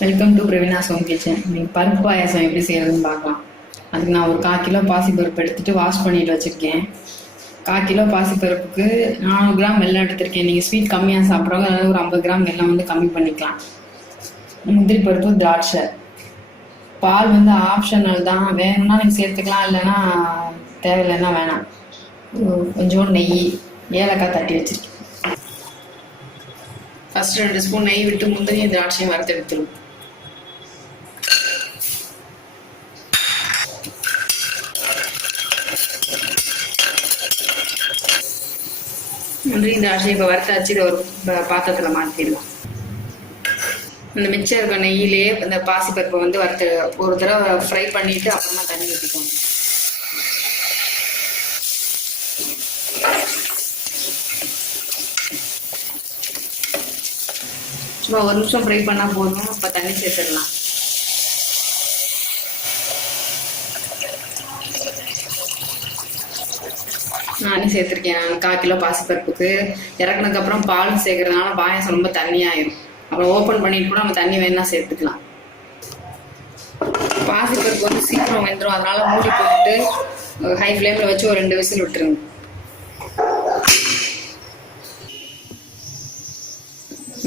Welcome to Praveena's home kitchen. இன்னைக்கு பருப்பு பாயாசம் எப்படி செய்யறதுன்னு பார்க்கலாம். அதுக்கு நான் ஒரு 1/4 கிலோ பாசிப்பருப்பு எடுத்துட்டு வாஷ் பண்ணிட்டு வச்சிருக்கேன். 1/4 கிலோ பாசிப்பருப்புக்கு 400 கிராம் வெல்லம் எடுத்திருக்கேன். நீங்கள் ஸ்வீட் கம்மியாக சாப்பிட்றவங்க அதாவது ஒரு 50 கிராம் வெல்லம் கம்மி பண்ணிக்கலாம். முந்திரி பருப்பு, திராட்சை, பால் ஆப்ஷனல் தான். வேணும்னா நீங்கள் சேர்த்துக்கலாம், இல்லைன்னா தேவையில்லைன்னா வேணாம். கொஞ்சோண்டு நெய், ஏலக்காய் தட்டி வச்சிருக்கேன். ஃபர்ஸ்ட் 2 ஸ்பூன் நெய் விட்டு முந்திரியும் திராட்சையும் வறுத்து எடுத்துடும். முந்திரியும் திராட்சையும் இப்போ வறுத்தாச்சு. இதை ஒரு பாத்திரத்தில் மாற்றிடலாம். இந்த மிச்சம் இருக்க நெய்யிலேயே இந்த பாசிப்பருப்பை வறுத்து ஒரு தடவை ஃப்ரை பண்ணிட்டு அப்புறமா தண்ணி ஊற்றிக்கோங்க. சும்மா 1 நிமிஷம் ஃப்ரை பண்ணால் போதும். இப்போ தண்ணி சேர்த்துடலாம். நானே சேர்த்துருக்கேன். 1/4 கிலோ பாசிப்பருப்புக்கு இறக்குனதுக்கப்புறம் பாலும் சேர்க்கறதுனால பாயாசம் ரொம்ப தண்ணியாயிரும். அப்புறம் ஓப்பன் பண்ணிட்டு கூட நம்ம தண்ணி வேணா சேர்த்துக்கலாம். பாசிப்பருப்பு சீக்கிரம் வெந்துடும். அதனால மூடி போட்டு ஹை ஃப்ளேமில் வச்சு ஒரு 2 விசில் விட்டுருங்க.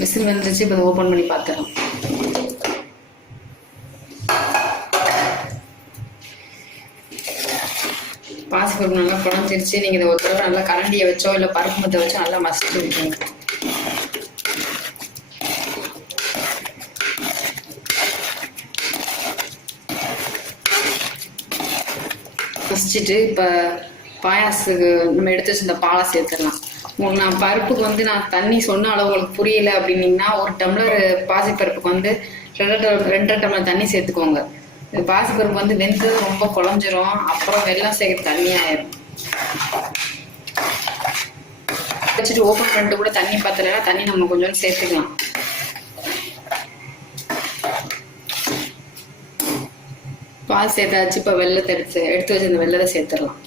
விசில் வந்துருச்சு. இப்போ ஓப்பன் பண்ணி பார்த்துறோம். பாசிப்பருப்பு நல்லா குழஞ்சிருச்சு. நீங்கள் இதை ஒரு தடவை நல்லா கரண்டியை வச்சோ இல்லை பருப்பு மத்தை வச்சோ நல்லா மசிச்சு விட்டுருங்க. மசிச்சுட்டு இப்போ பாயாசத்துக்கு நம்ம எடுத்து வச்சு இந்த பாலை சேர்த்துடலாம். உங்களுக்கு நான் பருப்புக்கு நான் தண்ணி சொன்ன அளவு உங்களுக்கு புரியல அப்படின்னீங்கன்னா 1 டம்ளர் பாசிப்பருப்புக்கு 2 டம்ளர் தண்ணி சேர்த்துக்கோங்க. பாசிப்பருப்பு வெந்து ரொம்ப குழஞ்சிரும். அப்புறம் வெல்லம் சேர்க்க தண்ணியாயிரும். வச்சுட்டு ஓப்பன் பண்ணிட்டு கூட தண்ணி பத்தலைன்னா தண்ணி நம்ம கொஞ்சம் சேர்த்துக்கலாம். பால் சேர்த்தாச்சு. இப்போ வெல்லத்தை எடுத்து வச்சு இந்த வெல்லத்தை சேர்த்துடலாம்.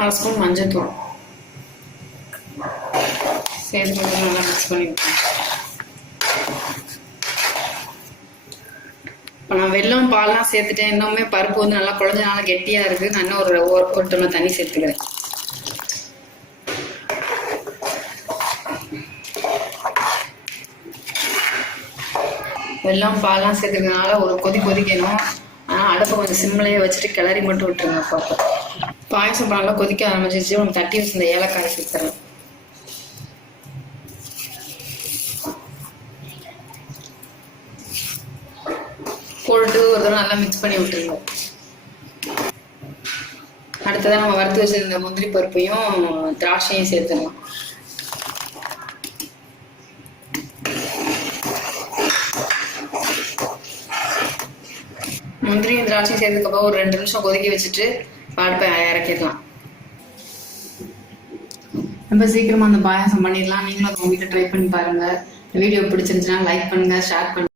அரை ஸ்பூன் மஞ்சள்தூள் சேர்த்து நல்லா மிக்ஸ் பண்ணிவிட்டேன். இப்போ நான் வெல்லம் பால்லாம் சேர்த்துட்டேன். இன்னுமே பருப்பு நல்லா குழஞ்சனால கெட்டியாக இருக்குது. நான் இன்னும் ஒரு டம்ளர் தண்ணி சேர்த்துக்கிறேன். வெல்லம் பால்லாம் சேர்த்துக்கிறதுனால ஒரு கொதிக்கணும். ஆனால் அடுப்பை சிம்லையே வச்சுட்டு கிளறி மட்டும் விட்டுருங்க. அப்பப்போ பாயசம் நல்லா கொதிக்க ஆரம்பிச்சிருச்சு. உங்களுக்கு தட்டி வச்சு இந்த ஏலக்காய் சேர்த்துறேன். போட்டு ஒரு தடவை நல்லா மிக்ஸ் பண்ணி விட்டுருங்க. அடுத்ததான் நம்ம வறுத்து வச்சிருந்த முந்திரி பருப்பையும் திராட்சையும் சேர்த்துடலாம். முந்திரியும் திராட்சையும் சேர்த்துக்கப்புறம் ஒரு 2 நிமிஷம் கொதிக்க வச்சுட்டு அடுப்பை இறக்கிடலாம். ரொம்ப சீக்கிரமா அந்த பாயாசம் பண்ணிடலாம். நீங்களும் அதை உங்க வீட்டில் ட்ரை பண்ணி பாருங்க. வீடியோ பிடிச்சிருந்துச்சுன்னா லைக் பண்ணுங்க, ஷேர் பண்ணுங்க.